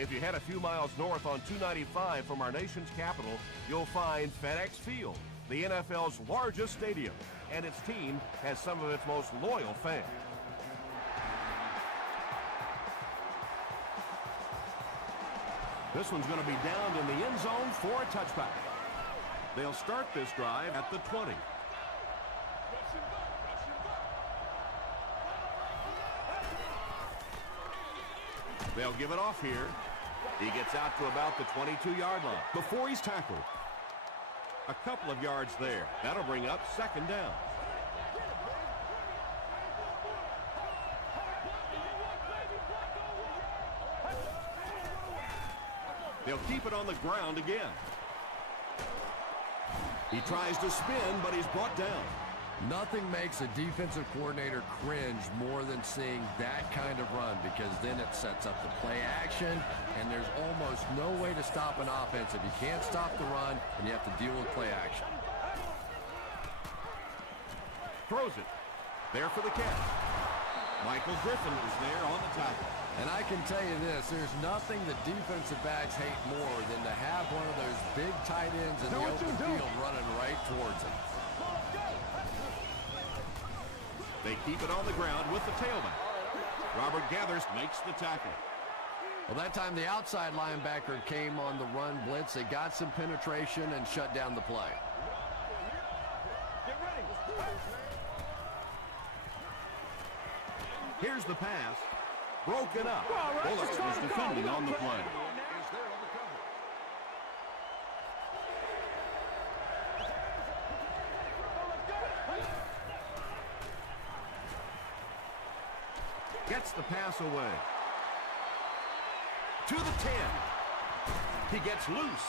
If you head a few miles north on 295 from our nation's capital, you'll find FedEx Field, the NFL's largest stadium, and its team has some of its most loyal fans. This one's going to be downed in the end zone for a touchback. They'll start this drive at the 20. They'll give it off here. He gets out to about the 22-yard line before he's tackled. A couple of yards there. That'll bring up second down. They'll keep it on the ground again. He tries to spin, but he's brought down. Nothing makes a defensive coordinator cringe more than seeing that kind of run, because then it sets up the play action, and there's almost no way to stop an offense if you can't stop the run and you have to deal with play action. Throws it. There for the catch. Michael Griffin is there on the tackle. And I can tell you this, there's nothing the defensive backs hate more than to have one of those big tight ends in the open field running right towards them. They keep it on the ground with the tailback. Robert Gathers makes the tackle. Well, that time the outside linebacker came on the run blitz. They got some penetration and shut down the play. Here's the pass. Broken up. Bullets was defending on the play. Gets the pass away. To the 10. He gets loose.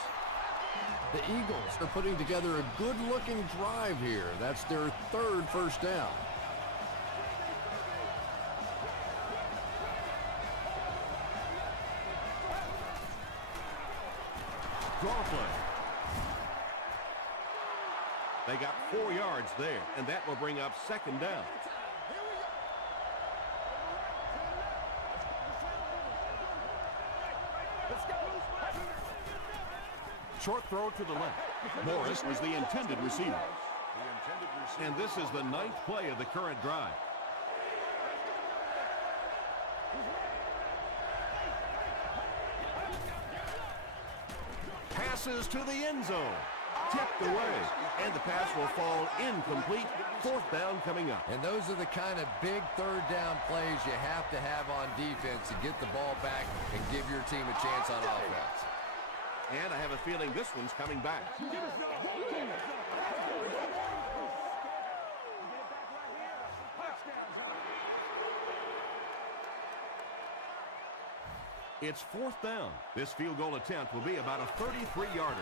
The Eagles are putting together a good-looking drive here. That's their third first down. Draw play. They got 4 yards there, and that will bring up second down. Short throw to the left. Morris was the intended receiver. And this is the 9th play of the current drive. Passes to the end zone. Tipped away. And the pass will fall incomplete. Fourth down coming up. And those are the kind of big third down plays you have to have on defense to get the ball back and give your team a chance on offense. And I have a feeling this one's coming back. It's fourth down. This field goal attempt will be about a 33-yarder.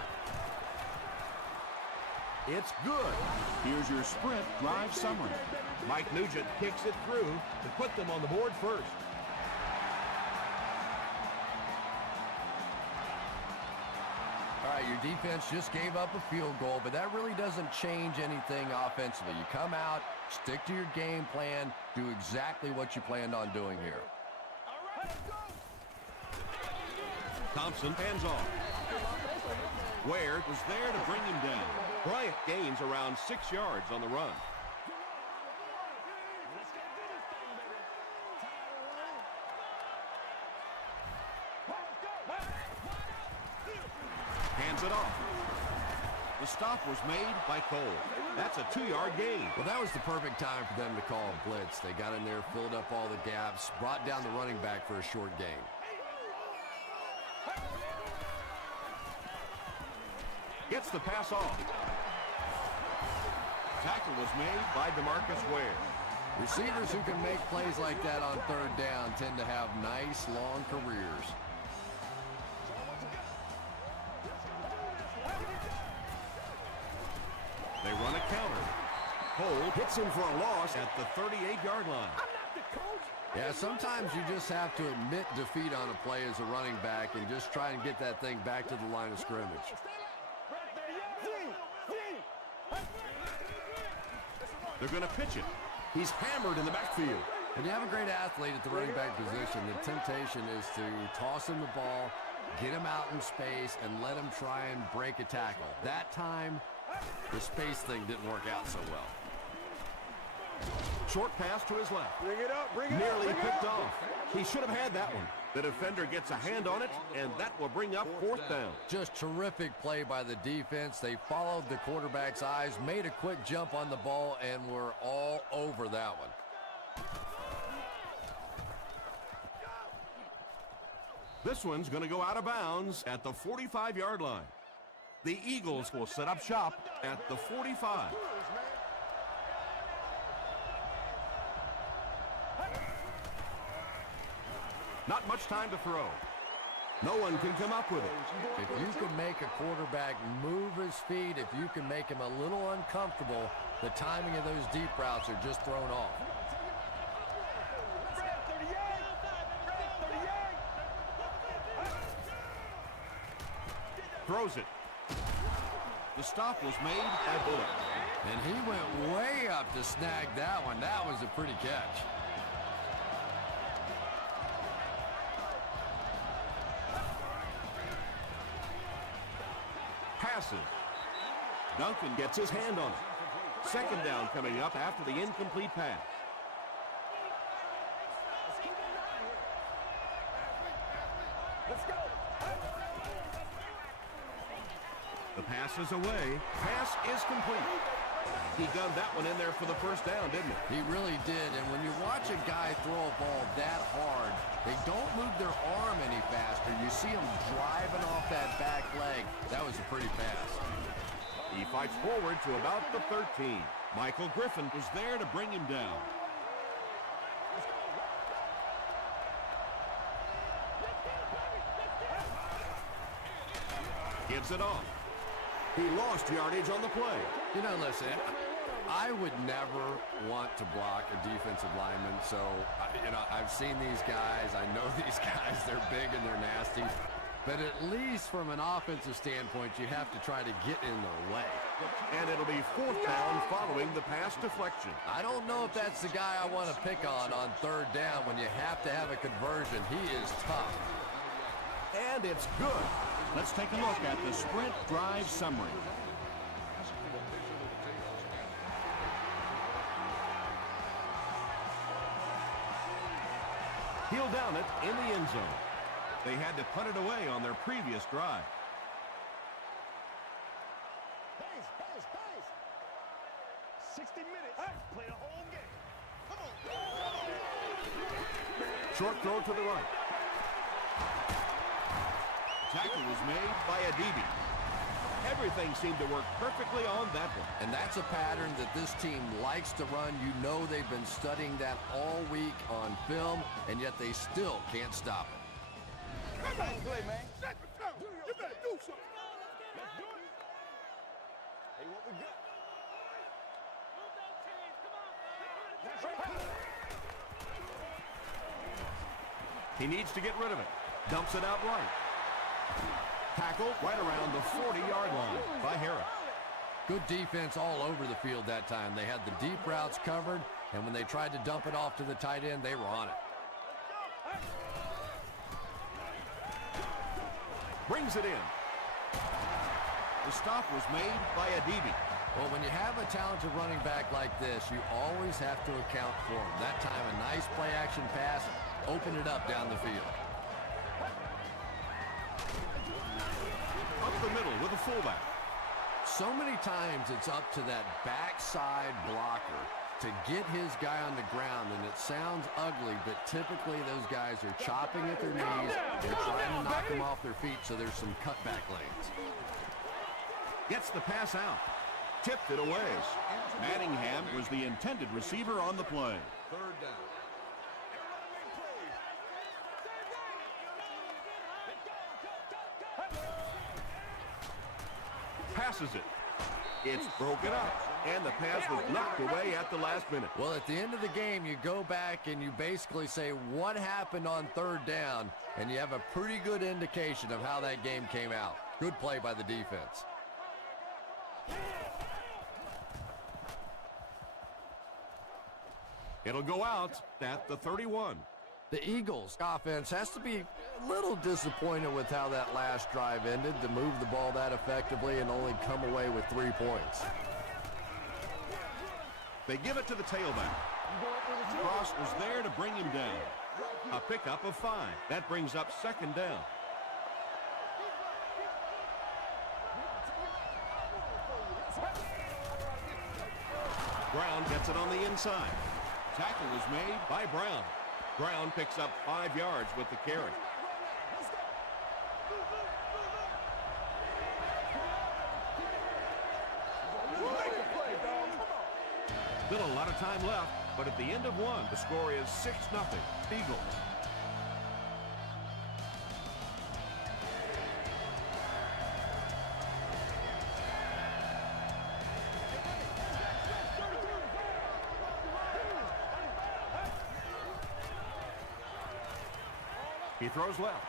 It's good. Here's your sprint drive summary. Mike Nugent kicks it through to put them on the board first. All right, your defense just gave up a field goal, but that really doesn't change anything offensively. You come out, stick to your game plan, do exactly what you planned on doing here. Thompson hands off. Ware was there to bring him down. Bryant gains around 6 yards on the run. Hands it off. The stop was made by Cole. That's a 2-yard gain. Well, that was the perfect time for them to call a blitz. They got in there, filled up all the gaps, brought down the running back for a short gain. Gets the pass off. Tackle was made by DeMarcus Ware. Receivers who can make plays like that on third down tend to have nice, long careers. They run a counter. Cole hits him for a loss at the 38-yard line. Yeah, sometimes you just have to admit defeat on a play as a running back and just try and get that thing back to the line of scrimmage. They're going to pitch it. He's hammered in the backfield. When you have a great athlete at the running back position, the temptation is to toss him the ball, get him out in space, and let him try and break a tackle. That time, the space thing didn't work out so well. Short pass to his left. Bring it up, bring it up. Nearly picked off. He should have had that one. The defender gets a hand on it, and that will bring up fourth down. Just terrific play by the defense. They followed the quarterback's eyes, made a quick jump on the ball, and were all over that one. This one's going to go out of bounds at the 45-yard line. The Eagles will set up shop at the 45. Not much time to throw. No one can come up with it. If you can make a quarterback move his feet, if you can make him a little uncomfortable, the timing of those deep routes are just thrown off. Throws it. The stop was made by Bullock. And he went way up to snag that one. That was a pretty catch. Passes. Duncan gets his hand on it. Second down coming up after the incomplete pass. Let's go. The pass is away. Pass is complete. He gunned that one in there for the first down, didn't he? He really did. And when you watch a guy throw a ball that hard, they don't move their arm any faster. You see them driving off that back leg. That was a pretty pass. He fights forward to about the 13. Michael Griffin was there to bring him down. Gives it off. He lost yardage on the play. You know, listen, I would never want to block a defensive lineman. So, I've seen these guys. I know these guys. They're big and they're nasty. But at least from an offensive standpoint, you have to try to get in their way. And it'll be fourth down following the pass deflection. I don't know if that's the guy I want to pick on third down when you have to have a conversion. He is tough. And it's good. Let's take a look at the sprint drive summary. He'll down it in the end zone. They had to punt it away on their previous drive. Pace. 60 minutes. Play the whole game. Come on. Short throw to the right. Tackle was made by Adibi. Everything seemed to work perfectly on that one. And that's a pattern that this team likes to run. You know they've been studying that all week on film, and yet they still can't stop it. Nice play, man. You better do something. Let's do it. Hey, what we got? That's right. He needs to get rid of it. Dumps it out right. Tackle right around the 40-yard line by Harris. Good defense all over the field that time. They had the deep routes covered, and when they tried to dump it off to the tight end, they were on it. Brings it in. The stop was made by Adibi. Well, when you have a talented running back like this, you always have to account for him. That time, a nice play-action pass opened it up down the field. Up the middle with a fullback. So many times it's up to that backside blocker to get his guy on the ground, and it sounds ugly, but typically those guys are chopping at their knees. They're trying to knock them off their feet, so there's some cutback lanes. Gets the pass out. Tipped it away. Manningham was the intended receiver on the play. Third down. Passes it. It's broken up, and the pass was knocked away at the last minute. Well, at the end of the game, you go back and you basically say what happened on third down, and you have a pretty good indication of how that game came out. Good play by the defense. It'll go out at the 31. The Eagles offense has to be a little disappointed with how that last drive ended, to move the ball that effectively and only come away with 3 points. They give it to the tailback. Cross was there to bring him down. A pickup of 5. That brings up 2nd down. Brown gets it on the inside. Tackle is made by Brown. Brown picks up 5 yards with the carry. Still a lot of time left, but at the end of 1, the score is 6-0 Eagles. He throws left.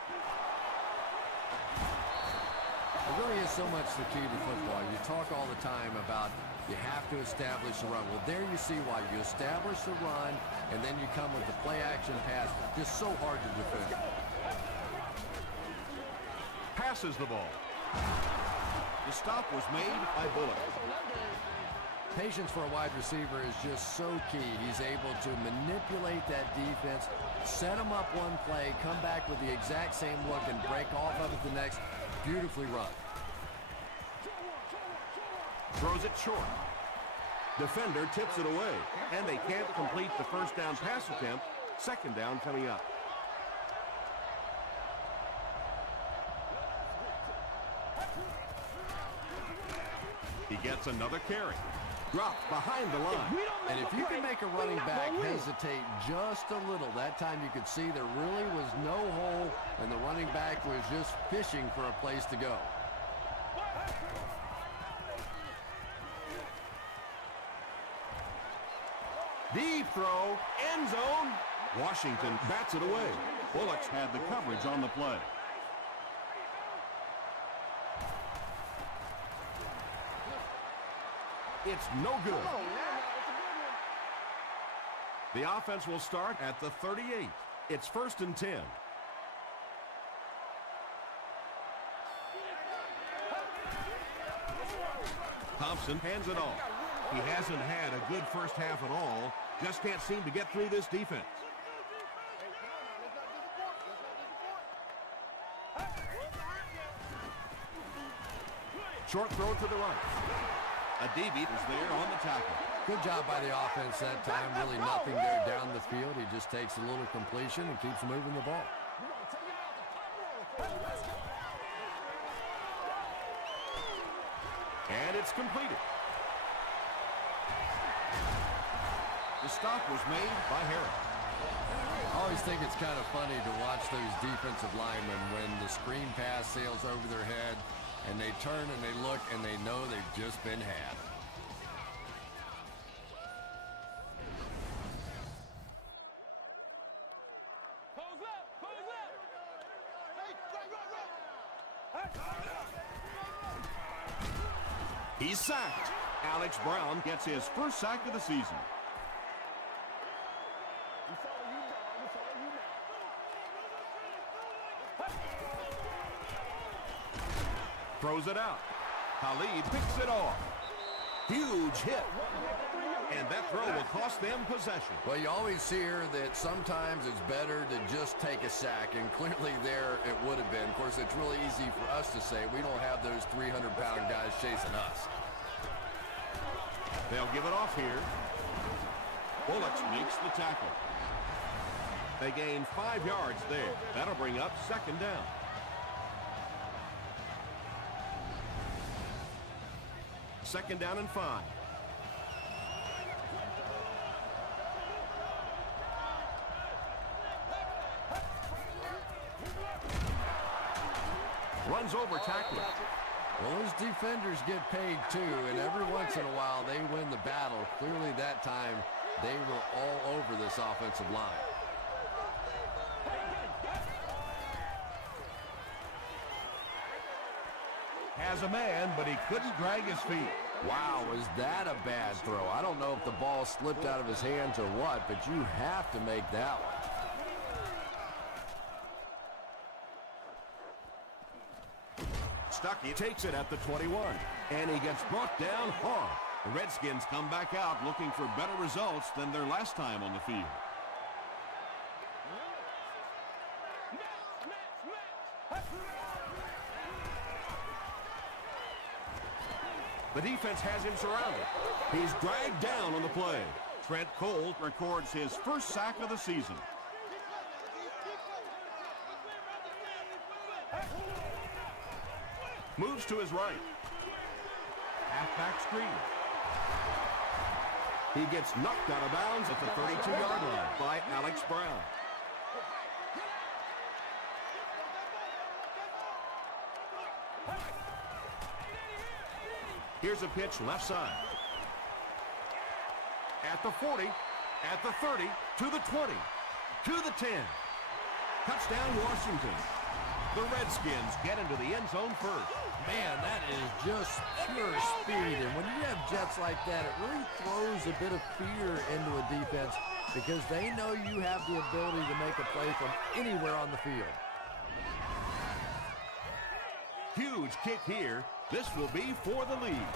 It really is so much the key to football. You talk all the time about you have to establish a run. Well, there you see why. You establish the run, and then you come with the play-action pass. Just so hard to defend. Passes the ball. The stop was made by Bullock. Patience for a wide receiver is just so key. He's able to manipulate that defense, set them up one play, come back with the exact same look, and break off of it the next. Beautifully run. Throws it short. Defender tips it away, and they can't complete the first down pass attempt. 2nd down coming up. He gets another carry. Dropped behind the line. And if you can make a running back hesitate just a little, that time you could see there really was no hole, and the running back was just fishing for a place to go. Deep throw, end zone. Washington bats it away. Bullocks had the coverage on the play. It's no good. The offense will start at the 38. It's 1st and 10. Thompson hands it off. He hasn't had a good first half at all. Just can't seem to get through this defense. Short throw to the right. Adebe is there on the tackle. Good job by the offense that time. Really nothing there down the field. He just takes a little completion and keeps moving the ball. And it's completed. The stop was made by Harris. I always think it's kind of funny to watch those defensive linemen when the screen pass sails over their head and they turn and they look and they know they've just been had. He's sacked. Alex Brown gets his first sack of the season. Throws it out. Khalid picks it off. Huge hit. And that throw will cost them possession. Well, you always hear that sometimes it's better to just take a sack, and clearly there it would have been. Of course, it's really easy for us to say. We don't have those 300-pound guys chasing us. They'll give it off here. Bullocks makes the tackle. They gain 5 yards there. That'll bring up 2nd down. Second down and 5. Runs over tackler. Well, those defenders get paid too, and every once in a while they win the battle. Clearly that time they were all over this offensive line. Has a man, but he couldn't drag his feet. Wow, was that a bad throw? I don't know if the ball slipped out of his hands or what, but you have to make that one. Stuckey takes it at the 21, and he gets brought down hard. The Redskins come back out looking for better results than their last time on the field. The defense has him surrounded. He's dragged down on the play. Trent Cole records his first sack of the season. Moves to his right. Halfback screen. He gets knocked out of bounds at the 32-yard line by Alex Brown. Here's a pitch left side. At the 40, at the 30, to the 20, to the 10. Touchdown, Washington. The Redskins get into the end zone first. Man, that is just pure speed. And when you have jets like that, it really throws a bit of fear into a defense because they know you have the ability to make a play from anywhere on the field. Huge kick here. This will be for the lead.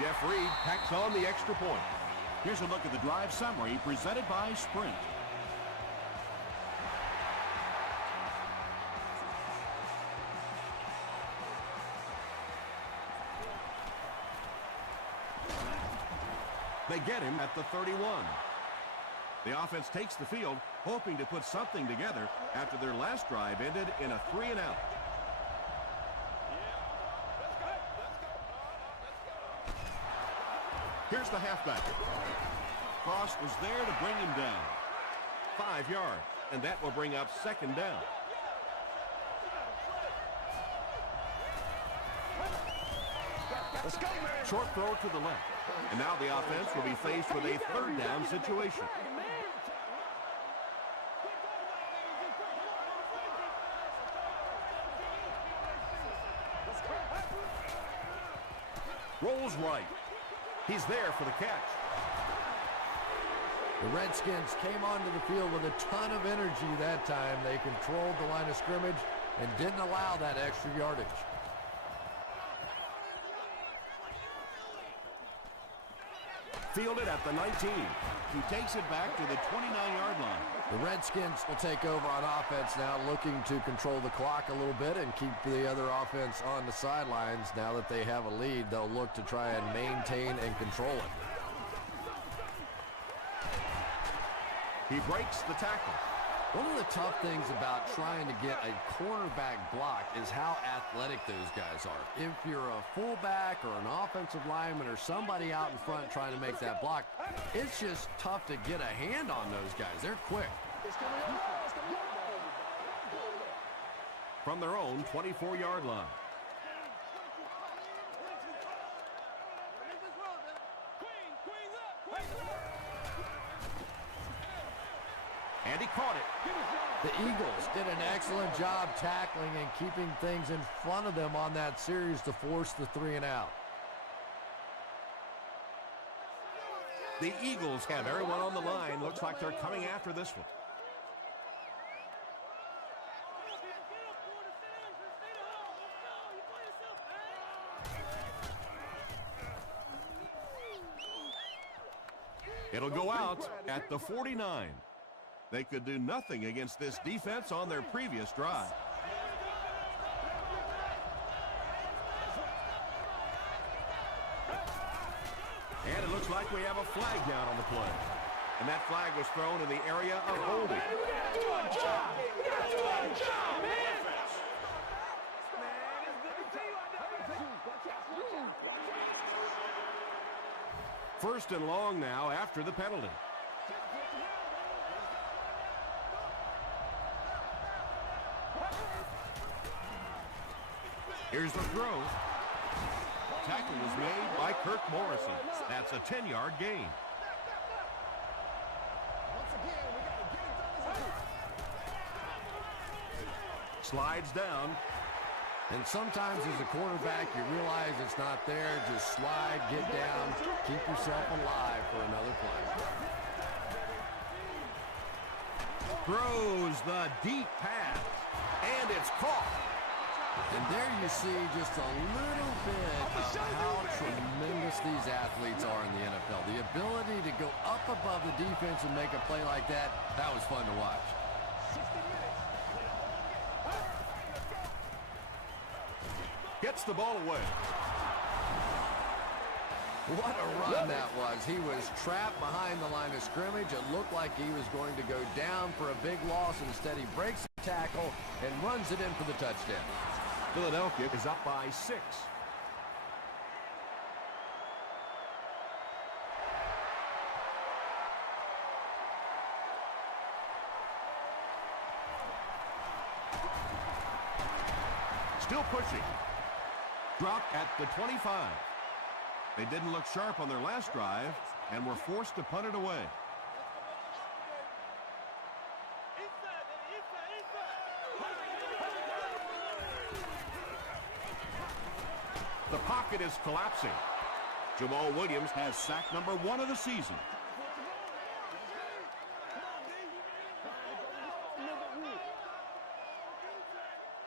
Jeff Reed packs on the extra point. Here's a look at the drive summary presented by Sprint. They get him at the 31. The offense takes the field, hoping to put something together after their last drive ended in a 3-and-out. Here's the halfback. Cross was there to bring him down. 5 yards, and that will bring up second down. Let's go, man. Short throw to the left. And now the offense will be faced with a third down situation. Rolls right. He's there for the catch. The Redskins came onto the field with a ton of energy that time. They controlled the line of scrimmage and didn't allow that extra yardage. Fielded at the 19. He takes it back to the 29-yard line. The Redskins will take over on offense now, looking to control the clock a little bit and keep the other offense on the sidelines. Now that they have a lead, they'll look to try and maintain and control it. He breaks the tackle. One of the tough things about trying to get a cornerback block is how athletic those guys are. If you're a fullback or an offensive lineman or somebody out in front trying to make that block, it's just tough to get a hand on those guys. They're quick. From their own 24-yard line. And he caught it. The Eagles did an excellent job tackling and keeping things in front of them on that series to force the 3-and-out. The Eagles have everyone on the line. Looks like they're coming after this one. It'll go out at the 49. They could do nothing against this defense on their previous drive. And it looks like we have a flag down on the play. And that flag was thrown in the area of holding. First and long now after the penalty. Here's the throw. Tackle was made by Kirk Morrison. That's a 10-yard gain. Slides down. And sometimes as a quarterback, you realize it's not there. Just slide, get down, keep yourself alive for another play. Throws the deep pass, and it's caught. And there you see just a little bit of how tremendous these athletes are in the NFL. The ability to go up above the defense and make a play like that, that was fun to watch. Gets the ball away. What a run that was. He was trapped behind the line of scrimmage. It looked like he was going to go down for a big loss. Instead, he breaks the tackle and runs it in for the touchdown. Philadelphia is up by 6. Still pushing. Dropped at the 25. They didn't look sharp on their last drive and were forced to punt it away. The pocket is collapsing. Jamal Williams has sack number 1 of the season.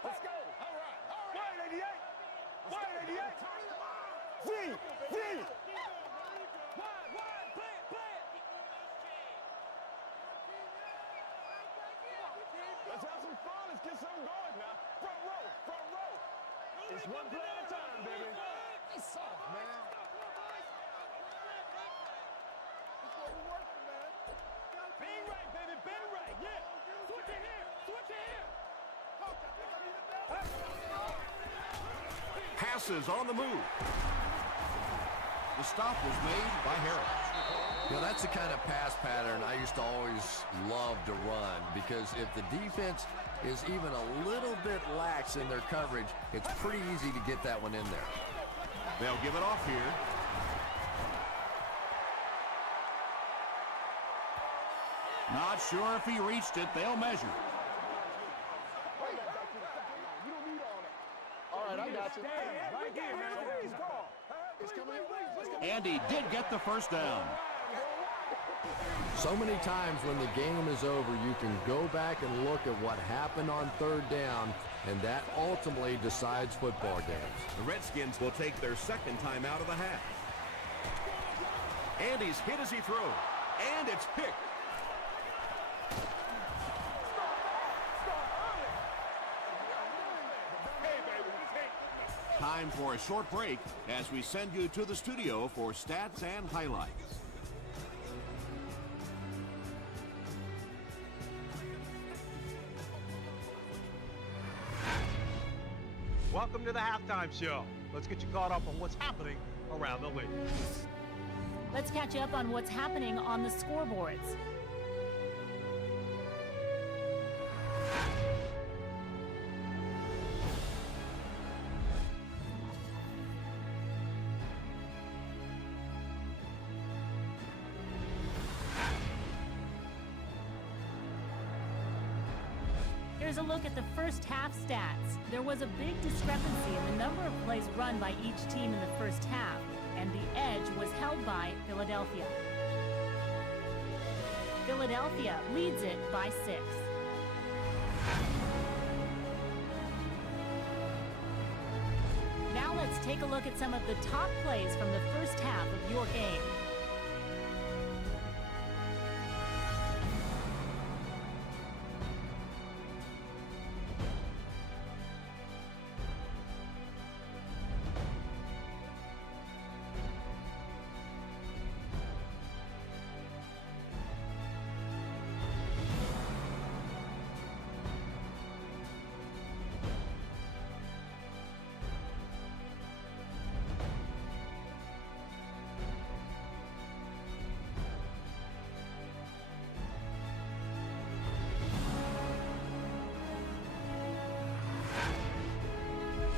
Let's go. All right. Wide 88. Wide 88. Z. Wide. Play it. Let's have some fun. Let's get something going now. Front row. It's one play at a time, baby. He's soft, man. That's what we're working, man. Bang right, baby. Bang right. Yeah. Switch it here. Passes on the move. The stop was made by Harris. You know, that's the kind of pass pattern I used to always love to run, because if the defense is even a little bit lax in their coverage, it's pretty easy to get that one in there. They'll give it off here. Not sure if he reached it. They'll measure. All right, I got you. Right here, man. It's coming. And he did get the first down. So many times when the game is over, you can go back and look at what happened on third down, and that ultimately decides football games. The Redskins will take their second time out of the half. And he's hit as he throws. And it's picked. Time for a short break as we send you to the studio for stats and highlights. Welcome to the halftime show. Let's get you caught up on what's happening around the league. Let's catch you up on what's happening on the scoreboards. Here's a look at the first half stats. There was a big discrepancy in the number of plays run by each team in the first half, and the edge was held by Philadelphia. Philadelphia leads it by 6. Now let's take a look at some of the top plays from the first half of your game.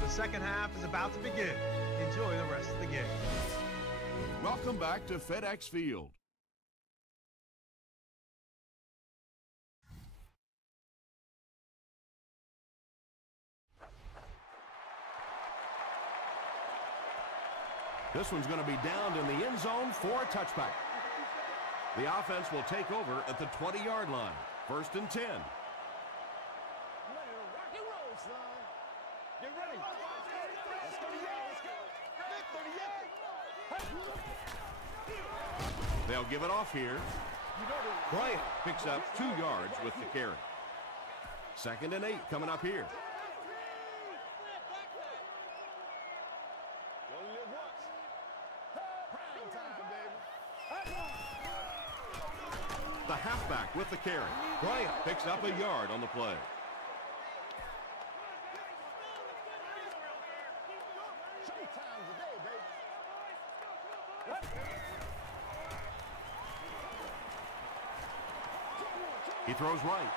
The second half is about to begin. Enjoy the rest of the game. Welcome back to FedEx Field. This one's going to be downed in the end zone for a touchback. The offense will take over at the 20-yard line. 1st and 10. Ready to rock and roll, son. Get ready. Let's go, let's go. 38. They'll give it off here. Bryant picks up 2 yards with the carry. 2nd and 8 coming up here. You only live once. Prime time, baby. The halfback with the carry. Bryant picks up a yard on the play. Showtime today, baby. He throws right.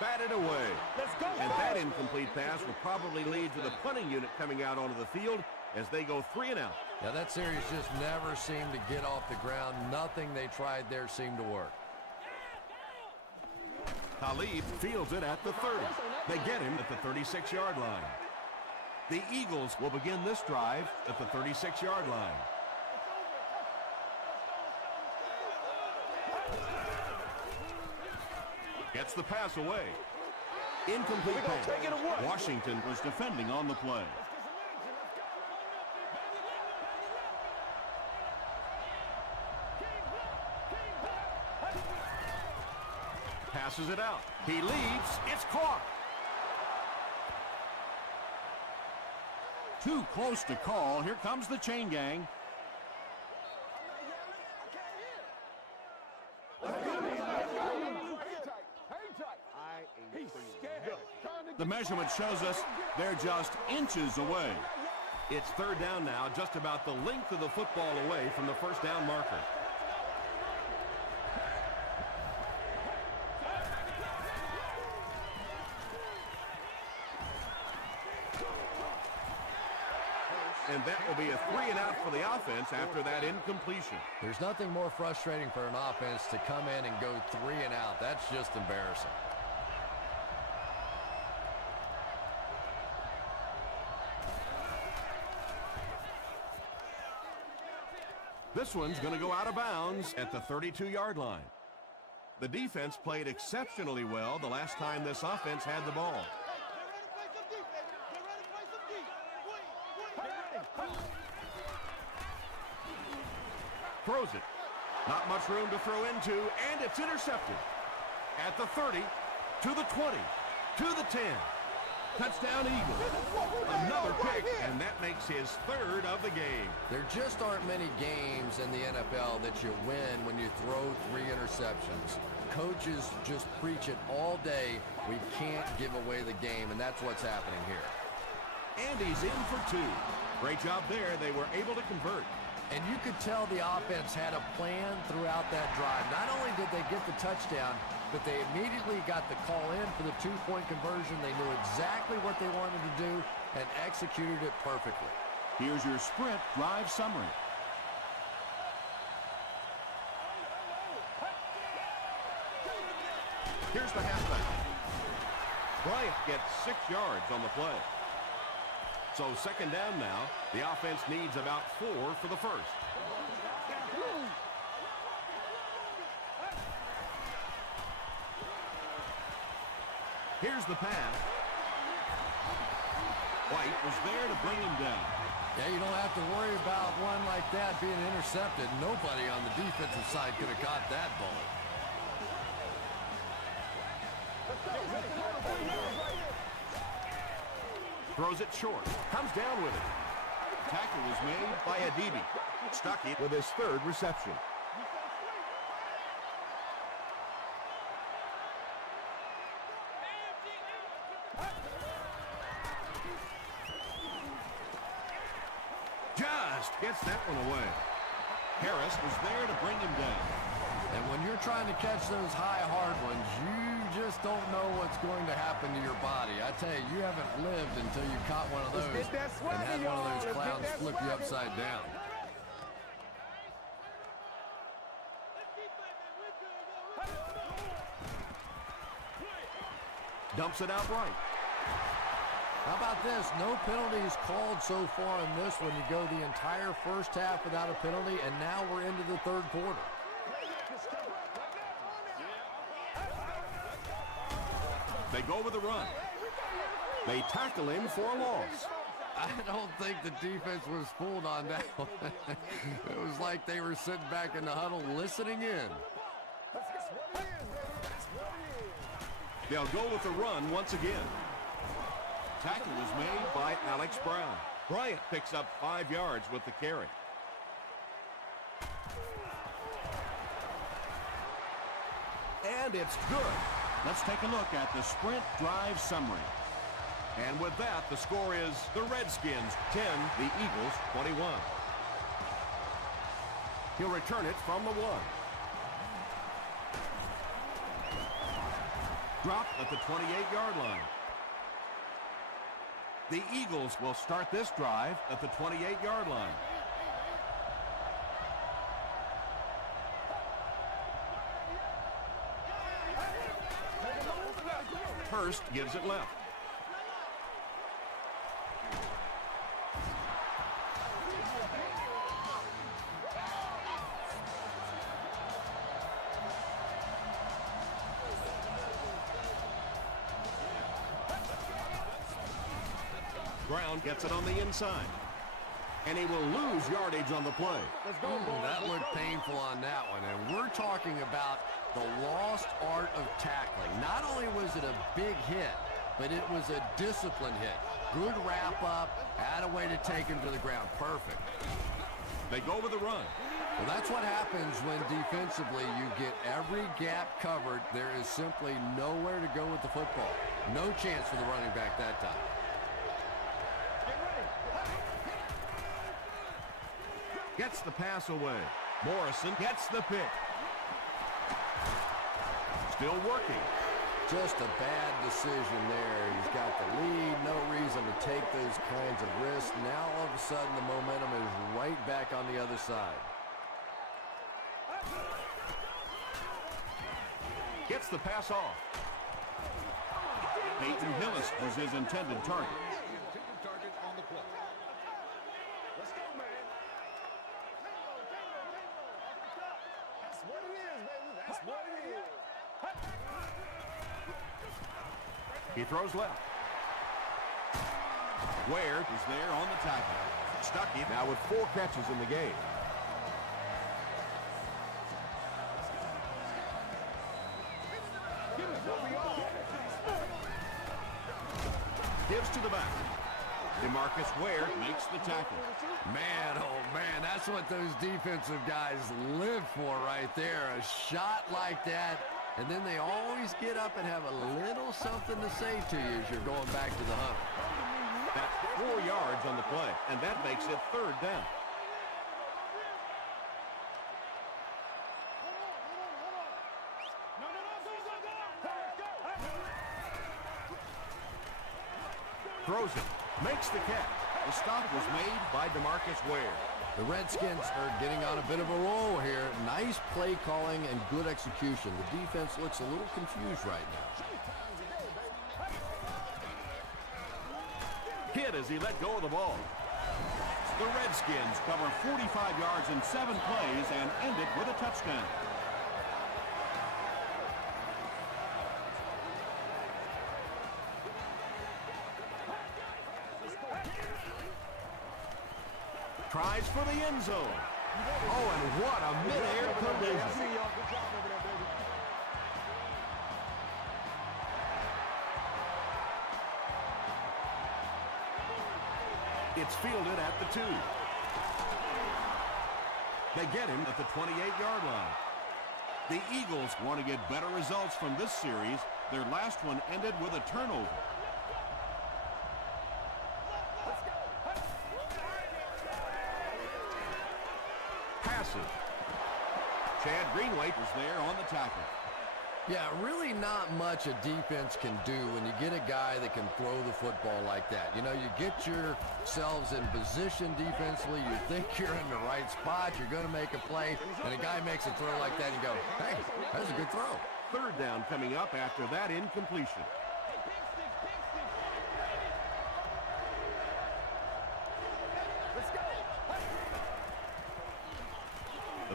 Batted away. Let's go. And that incomplete pass will probably lead to the punting unit coming out onto the field as they go 3 and out. Yeah, that series just never seemed to get off the ground. Nothing they tried there seemed to work. Talib fields it at the 30. They get him at the 36-yard line. The Eagles will begin this drive at the 36-yard line. Gets the pass away. Incomplete pass. take it away. Washington was defending on the play. Passes it out. He leads. It's caught. Too close to call. Here comes the chain gang. The measurement shows us they're just inches away. It's 3rd down now, just about the length of the football away from the 1st down marker. And that will be a 3 and out for the offense after that incompletion. There's nothing more frustrating for an offense to come in and go 3 and out. That's just embarrassing. This one's going to go out of bounds at the 32-yard line. The defense played exceptionally well the last time this offense had the ball. Throws it. Not much room to throw into, and it's intercepted. At the 30, to the 20, to the 10. Touchdown Eagles. Another pick, and that makes his 3rd of the game. There just aren't many games in the NFL that you win when you throw 3 interceptions. Coaches just preach it all day. We can't give away the game, and that's what's happening here. And he's in for 2. Great job there. They were able to convert. And you could tell the offense had a plan throughout that drive. Not only did they get the touchdown, but they immediately got the call in for the 2-point conversion. They knew exactly what they wanted to do and executed it perfectly. Here's your sprint drive summary. Here's the halfback. Bryant gets 6 yards on the play. So 2nd down now. The offense needs about 4 for the 1st. Here's the pass. White was there to bring him down. Yeah, you don't have to worry about one like that being intercepted. Nobody on the defensive side could have caught that bullet. Throws it short. Comes down with it. Tackle was made by Adibi. Stuckey with his 3rd reception. Just gets that one away. Harris was there to bring him down. And when you're trying to catch those high, hard ones, you just don't know what's going to happen to your body. I tell you, you haven't lived until you caught one of those Let's get that and swagger, had one of those y'all. Let's clowns get that flip you swagger. upside down. Dumps it out right. How about this? No penalties called so far in this one. You go the entire first half without a penalty, and now we're into the third quarter. They go with the run. They tackle him for a loss. I don't think the defense was fooled on that one. It was like they were sitting back in the huddle listening in. They'll go with the run once again. Tackle was made by Alex Brown. Bryant picks up 5 yards with the carry. And it's good. Let's take a look at the sprint drive summary. And with that, the score is the Redskins 10, the Eagles 21. He'll return it from the 1. Dropped at the 28-yard line. The Eagles will start this drive at the 28-yard line. Hurst gives it left. Brown gets it on the inside. And he will lose yardage on the play. That looked painful on that one. And we're talking about the lost art of tackling. Not only was it a big hit, but it was a disciplined hit. Good wrap up, had a way to take him to the ground. Perfect. They go with the run. Well, that's what happens when defensively you get every gap covered. There is simply nowhere to go with the football. No chance for the running back that time. Gets the pass away. Morrison gets the pick. Still working. Just a bad decision there. He's got the lead, no reason to take those kinds of risks. Now all of a sudden the momentum is right back on the other side. Gets the pass off. Peyton Hillis was his intended target. He throws left. Ware is there on the tackle. Stuckey now with 4 catches in the game. Gives to the back. DeMarcus Ware makes the tackle. Man, oh man, that's what those defensive guys live for right there. A shot like that, and then they always get up and have a little something to say to you as you're going back to the hunt. That's 4 yards on the play, and that makes it 3rd down. Throws it, makes the catch. The stop was made by DeMarcus Ware. The Redskins are getting on a bit of a roll here. Nice play calling and good execution. The defense looks a little confused right now. Hit as he let go of the ball. The Redskins cover 45 yards in 7 plays and end it with a touchdown. Tries for the end zone. Oh, and what a mid-air collision. It's fielded at the 2. They get him at the 28-yard line. The Eagles want to get better results from this series. Their last one ended with a turnover. Chad Greenway was there on the tackle. Yeah, really not much a defense can do when you get a guy that can throw the football like that. You know, you get yourselves in position defensively, you think you're in the right spot, you're going to make a play, and a guy makes a throw like that, and you go, hey, that's a good throw. 3rd down coming up after that incompletion.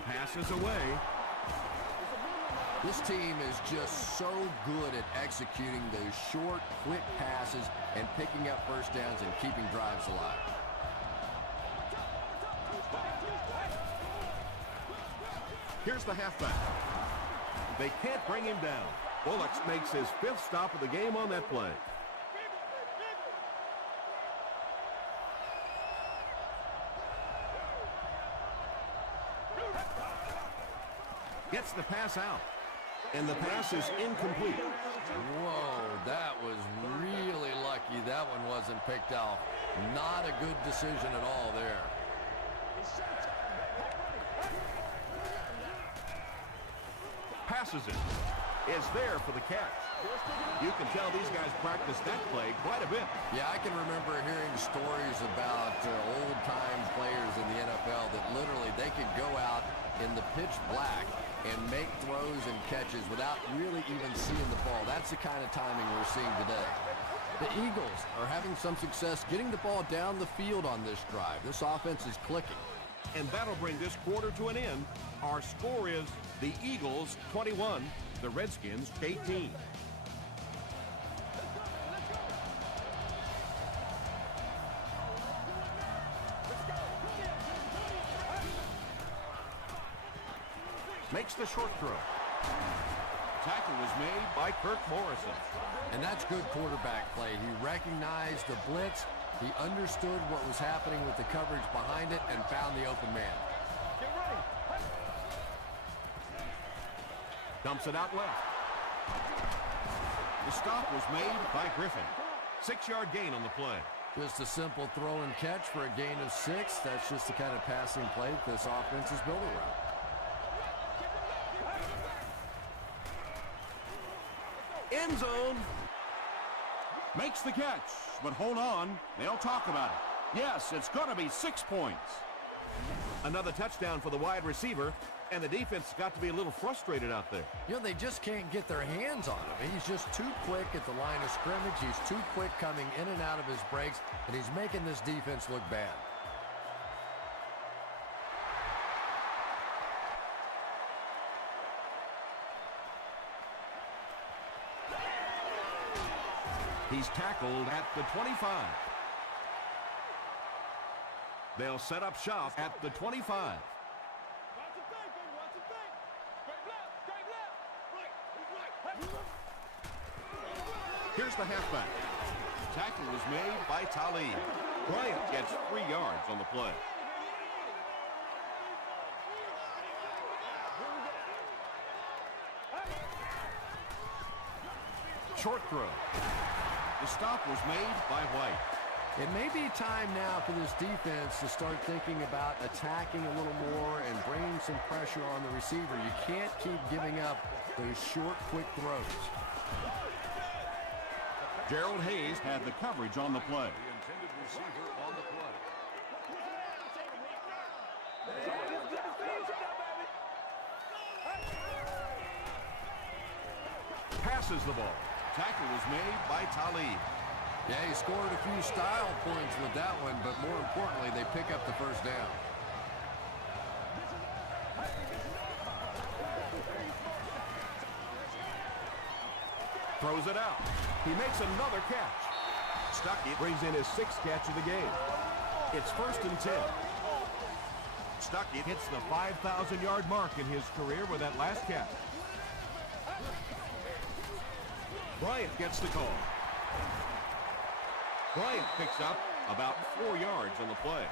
Passes away. This team is just so good at executing those short, quick passes and picking up first downs and keeping drives alive. Here's the halfback. They can't bring him down. Bullocks makes his 5th stop of the game on that play. Gets the pass out. And the pass is incomplete. Whoa, that was really lucky that one wasn't picked off. Not a good decision at all there. Passes it. Is there for the catch. You can tell these guys practice that play quite a bit. Yeah, I can remember hearing stories about old-time players in the NFL that literally they could go out in the pitch black and make throws and catches without really even seeing the ball. That's the kind of timing we're seeing today. The Eagles are having some success getting the ball down the field on this drive. This offense is clicking. And that'll bring this quarter to an end. Our score is the Eagles 21, the Redskins 18. Makes the short throw. Tackle was made by Kirk Morrison. And that's good quarterback play. He recognized the blitz. He understood what was happening with the coverage behind it and found the open man. Dumps it out left. The stop was made by Griffin. 6-yard gain on the play. Just a simple throw and catch for a gain of 6. That's just the kind of passing play that this offense is built around. End zone. Makes the catch, but hold on. They'll talk about it. Yes, it's going to be 6 points. Another touchdown for the wide receiver, and the defense got to be a little frustrated out there. You know, they just can't get their hands on him. He's just too quick at the line of scrimmage. He's too quick coming in and out of his breaks, and he's making this defense look bad. He's tackled at the 25. They'll set up shop at the 25. Here's the halfback. Tackle was made by Talib. Bryant gets 3 yards on the play. Short throw. The stop was made by White. It may be time now for this defense to start thinking about attacking a little more and bringing some pressure on the receiver. You can't keep giving up those short, quick throws. Gerald Hayes had the coverage on the play. The intended receiver on the play. Passes the ball. Tackle was made by Talib. Yeah, he scored a few style points with that one, but more importantly, they pick up the first down. Throws it out. He makes another catch. Stuckey brings in his 6th catch of the game. It's 1st and 10. Stuckey hits the 5,000-yard mark in his career with that last catch. Bryant gets the call. Bryant picks up about 4 yards on the play.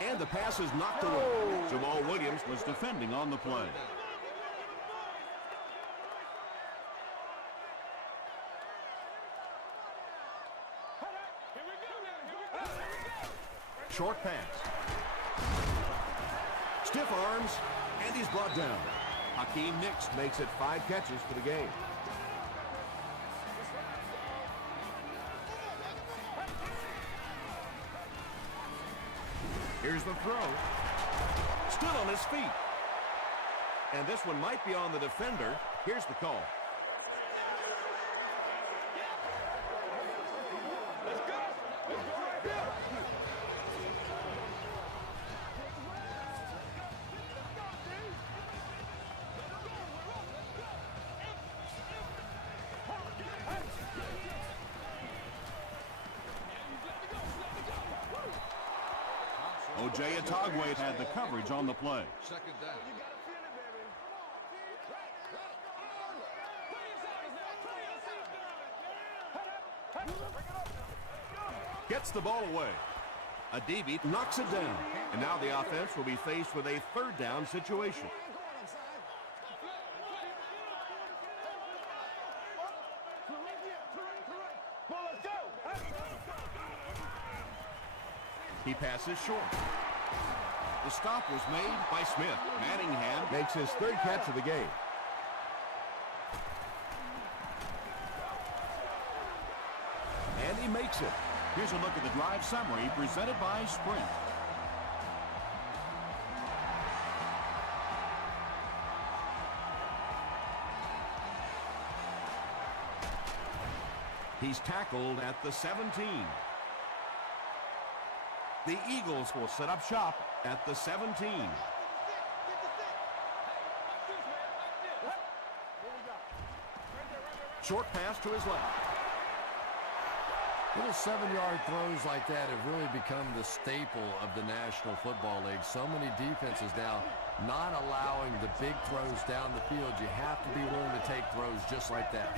And the pass is knocked away. Jamal Williams was defending on the play. Short pass. Stiff arms, and he's brought down. Hakeem Nicks makes it 5 catches for the game. Here's the throw. Still on his feet. And this one might be on the defender. Here's the call. Jay Atagwe had the coverage on the play. Second down. Gets the ball away. Adibi knocks it down. And now the offense will be faced with a third down situation. He passes short. The stop was made by Smith. Manningham makes his third catch of the game. And he makes it. Here's a look at the drive summary presented by Sprint. He's tackled at the 17. The Eagles will set up shop at the 17. Short pass to his left. Little 7-yard throws like that have really become the staple of the National Football League. So many defenses now not allowing the big throws down the field. You have to be willing to take throws just like that.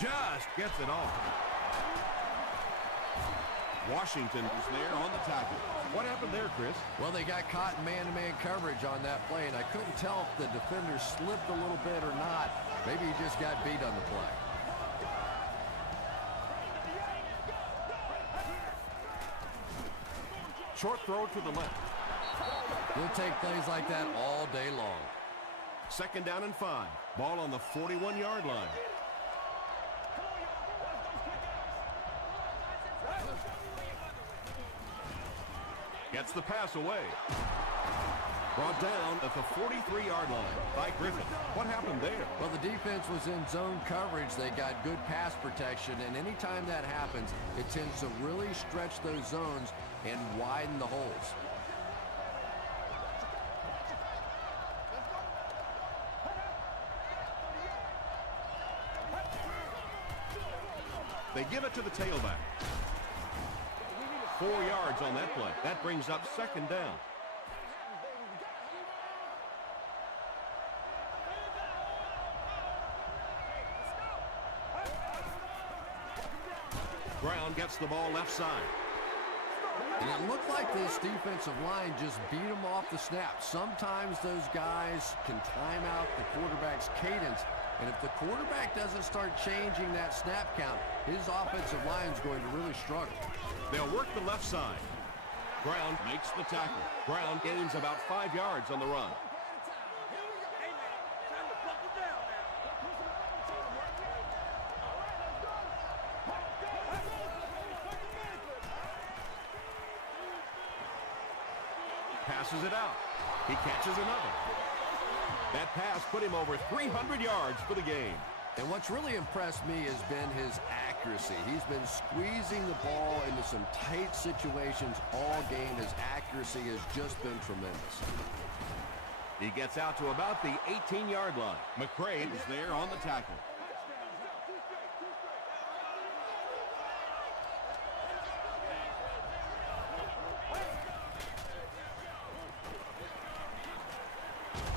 Just gets it off. Washington is there on the tackle. What happened there, Chris? Well, they got caught in man-to-man coverage on that play, and I couldn't tell if the defender slipped a little bit or not. Maybe he just got beat on the play. Short throw to the left. We'll take plays like that all day long. Second down and 5. Ball on the 41-yard line. Gets the pass away. Brought down at the 43-yard line by Griffin. What happened there? Well, the defense was in zone coverage. They got good pass protection, and anytime that happens, it tends to really stretch those zones and widen the holes. They give it to the tailback. 4 yards on that play. That brings up second down. Brown gets the ball left side. And it looked like this defensive line just beat them off the snap. Sometimes those guys can time out the quarterback's cadence. And if the quarterback doesn't start changing that snap count, his offensive line is going to really struggle. They'll work the left side. Brown makes the tackle. Brown gains about 5 yards on the run. Passes it out. He catches another. That pass put him over 300 yards for the game. And what's really impressed me has been his accuracy. He's been squeezing the ball into some tight situations all game. His accuracy has just been tremendous. He gets out to about the 18-yard line. McCray is there on the tackle.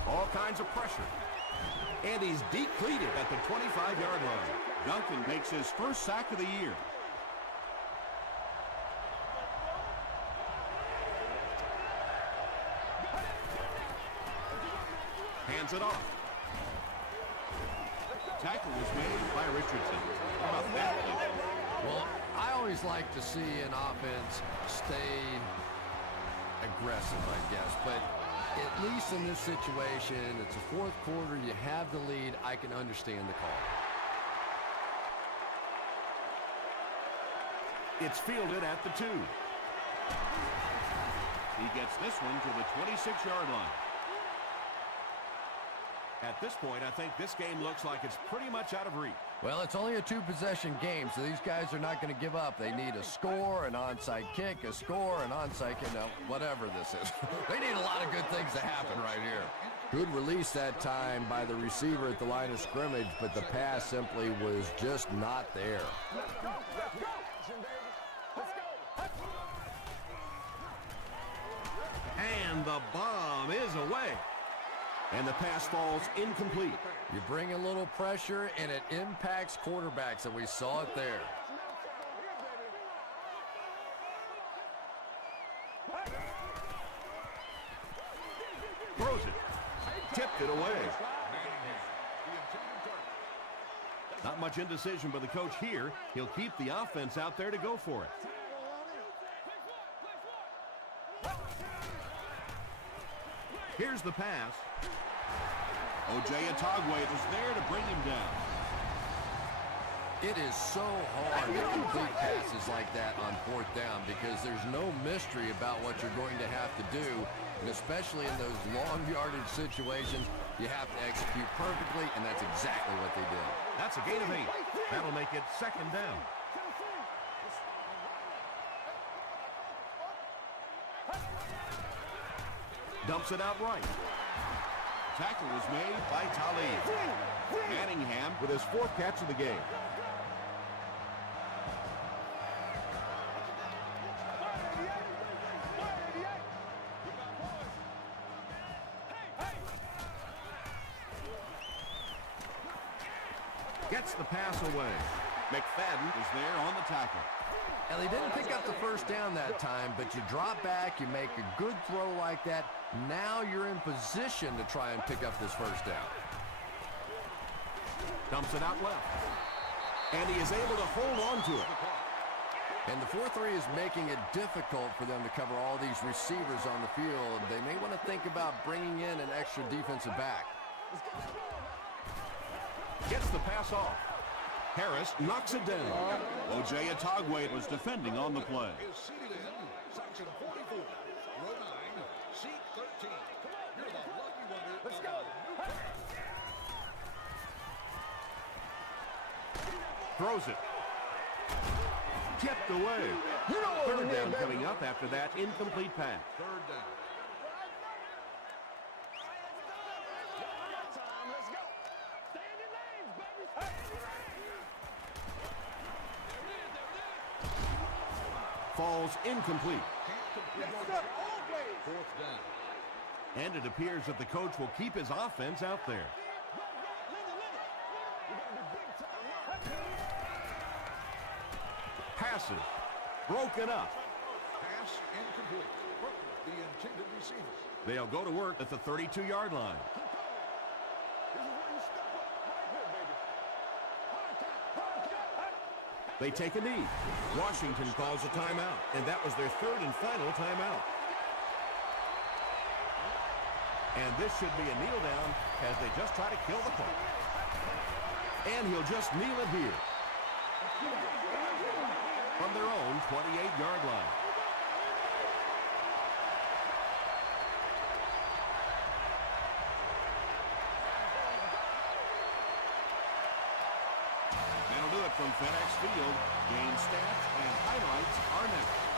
All kinds of pressure. And he's depleted at the 25-yard line. Duncan makes his first sack of the year. Hands it off. Tackle was made by Richardson. How about that? Well, I always like to see an offense stay aggressive, I guess. But at least in this situation, it's a fourth quarter, you have the lead, I can understand the call. It's fielded at the 2. He gets this one to the 26-yard line. At this point, I think this game looks like it's pretty much out of reach. Well, it's only a two-possession game, so these guys are not going to give up. They need a score, an onside kick, a score, an onside kick. Now, whatever this is. They need a lot of good things to happen right here. Good release that time by the receiver at the line of scrimmage, but the pass simply was just not there. And the bomb is away. And the pass falls incomplete. You bring a little pressure, and it impacts quarterbacks, and we saw it there. Throws it. Tipped it away. Not much indecision by the coach here. He'll keep the offense out there to go for it. Here's the pass. O.J. Atogwe was there to bring him down. It is so hard to complete passes like that on fourth down because there's no mystery about what you're going to have to do, and especially in those long yardage situations, you have to execute perfectly, and that's exactly what they did. That's a gain of 8. That'll make it second down. Dumps it out right. Tackle was made by Talib. Manningham with his 4th catch of the game. Gets the pass away. McFadden is there on the tackle. And they didn't pick up the first down that time, but you drop back, you make a good throw like that. Now you're in position to try and pick up this first down. Dumps it out left. And he is able to hold on to it. And the 4-3 is making it difficult for them to cover all these receivers on the field. They may want to think about bringing in an extra defensive back. Gets the pass off. Harris knocks it down. O.J. Atogwe was defending on the play. Is seated in section 44, row 9, seat 13. You're the lucky winner. Let's go. Throws it. Tipped away. Third down coming up after that incomplete pass. Third down. Falls incomplete. Fourth down. And it appears that the coach will keep his offense out there. Passes. Broken up. Pass incomplete. The intended receiver. They'll go to work at the 32-yard line. They take a knee. Washington calls a timeout, and that was their 3rd and final timeout. And this should be a kneel down as they just try to kill the clock. And he'll just kneel it here. From their own 28-yard line. That'll do it from FedEx Field. Game stats and highlights are next.